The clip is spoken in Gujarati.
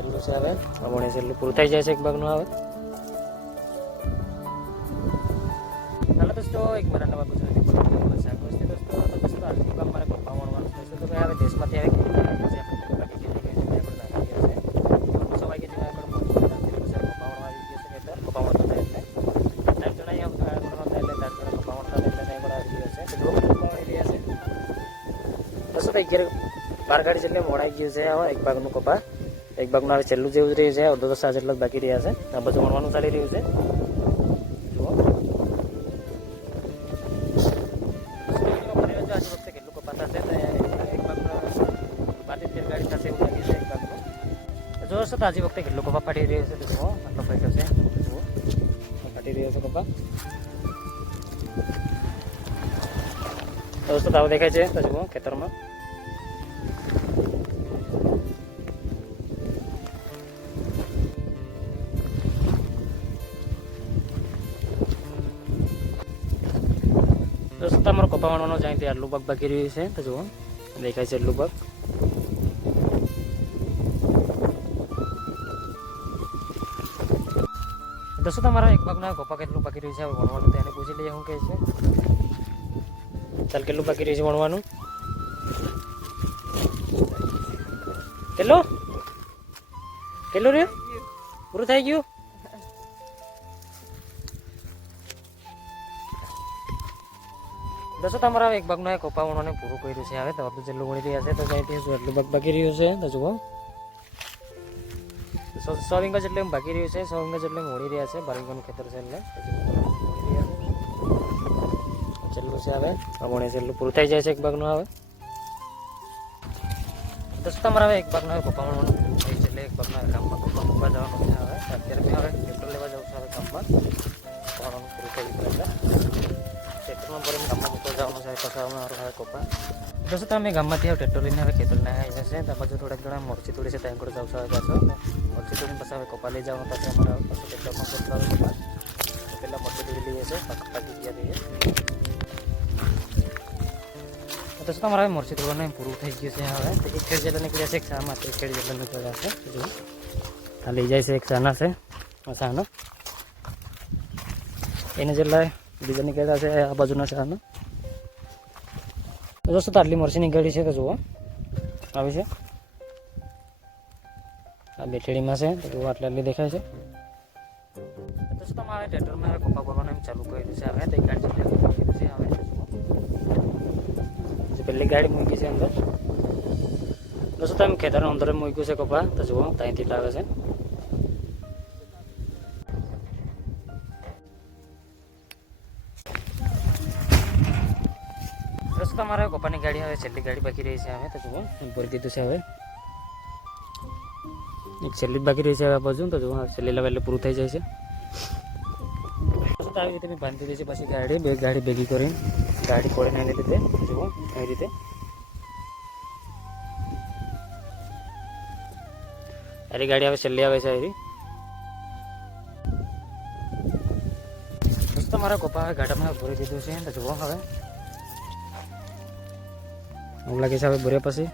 છેલ્લું છે હવે અમણે છેલ્લું પૂરું થઈ જાય છે એક ભાગનું હવે હાલો દોસ્તો એક મારા નવા ગુજરાતી બ્લોગમાં સ્વાગત છે દોસ્તો આજની ભાગ મારે કપા વણવાનું છે તો હવે દેશમાંથી આવે કે બાકી કે સવાઈ કે કપા વણતો થાય એટલે તાર જણાય વણતો થાય એટલે તાર જણા કપા વણતા એટલે ત્યાં પણ આવી ગયો છે તો બ્લોગ વણી રહ્યા છે દોસ્તો તો 12 ગાડી જેટલે વણાઈ ગયું છે હવે એક ભાગનું કપા એક ભાગનું હવે છેલ્લું જેવું રહ્યું છે અડધો તાસ જેટલા બાકી રહ્યા છે આ બધું વણવાનું ચાલી રહ્યું છે જુઓ આજ વખતે કેટલું કપા થશે તો એક ભાગનું 12-13 ગાડી થશે એવું લાગે છે એક ભાગનું જોશો તો આજે વખતે કેટલું કપા ફાટી રહ્યો છે તો જુઓ આટલો ફાટ્યો છે જુઓ ફાટી રહ્યો છે કપા દોસ્તો તાવ દેખાય છે તો જુઓ ખેતરમાં દોસ્તો તમારો કપા વણવાનો જાય ત્યાં આટલું ભાગ બાકી રહ્યું છે તો જુઓ દેખાય છે એટલું ભાગ દોસ્તો તમારા એક ભાગના કપા કેટલું બાકી રહ્યું છે હવે વણવાનું તેને પૂછી લઈએ શું કહે છે ચાલ કેટલું બાકી રહ્યું છે વણવાનું કેટલું રહ્યું પૂરું થઈ ગયું દોસ્તો તમારા એક ભાગનો કપા વણવાને પૂરું કર્યું છે હવે તો બધું જેટલું વણી રહ્યા છે તો ત્યાંથી એટલું ભાગ બાકી રહ્યું છે તો જુઓ 100 વીંગા જેટલું બાકી રહ્યું છે 100 વીંગા જેટલું વણી રહ્યા છે 12 વીંગાનું ખેતર છે એટલે છેલ્લું છે હવે વણે છેલ્લું પૂરું થઈ જાય છે એક ભાગનું હવે દોસ્તો તમારા હવે એક ભાગનો કપા વણવાનું પૂરું થઈ છે એટલે એક ભાગના કામમાં કપા મૂકવા જવાનું છે હવે અત્યારે મેં હવે પેટ્રોલ લેવા જાઉં છું હવે કામમાં વણવાનું પૂરું થઈ ગયું એટલે ટ્રેક્ટરમાં ભરીને ગામમાં મૂકવા જવાનું છે પાછા અમારું હવે કપા દોસ્તો તમે ગામમાંથી ટ્રેક્ટર લઈને હવે ખેતરને આવી જશે ત્યાં બાજુ થોડાક ઘણા મરચી તોડી છે ત્યાં கூட જાઉં છું હવે પાછો મરચી તોડીને પછી હવે કપા લઈ જવાનું પછી અમારા પાછું ટ્રેક્ટરમાં પોતાનું કપા તો પહેલાં મરચી તોડી લઈએ છે પાકી ગયા દઈએ દોસ્તો તમારા હવે મરચી તોડવાનું પૂરું થઈ ગયું છે હવે એક ખેડ જેટલા નીકળ્યા છે એક શામાં એક ખેડ જેટલા નીકળ્યા છે જો આ લઈ જાય છે એક શાના છે આ શાનો એને જેટલા બીજા નીકળ્યા છે આ બાજુના શાના દોસ્તો આટલી મરચી નીકળી છે તો જુઓ આવી છે આ બેઠડીમાં છે તો જુઓ આટલી દેખાય છે દોસ્તો તમારે ટ્રેક્ટરમાં હવે કપા ભરવાનું એમ ચાલુ કર્યું છે હવે તો એક ગાડી છે હવે જુઓ પહેલી ગાડી મૂકી છે અંદર દોસ્તો તમે ખેતરના અંદર મૂક્યું છે કપા તો જુઓ ત્યાંથી લાવે છે દોસ્તો તમારે કપાની ગાડી હવે છેલ્લી ગાડી બાકી રહી છે હવે તો જુઓ ભરી દીધું છે હવે એક છેલ્લી બાકી રહી છે હવે બાજુ તો જુઓ છેલ્લી લેવા એટલે પૂરું થઈ જાય છે આવી રીતે મેં બાંધી દીધી છે પછી ગાડી બે ગાડી ભેગી કરીને ગાડી ખોલીને એની રીતે જુઓ આવી રીતે અરે ગાડી હવે છેલ્લી આવે છે આવી દોસ્તો મારા કપા હવે ગાડામાં ભરી દીધું છે તો જુઓ હવે એવું લાગે છે હવે ભર્યા પછી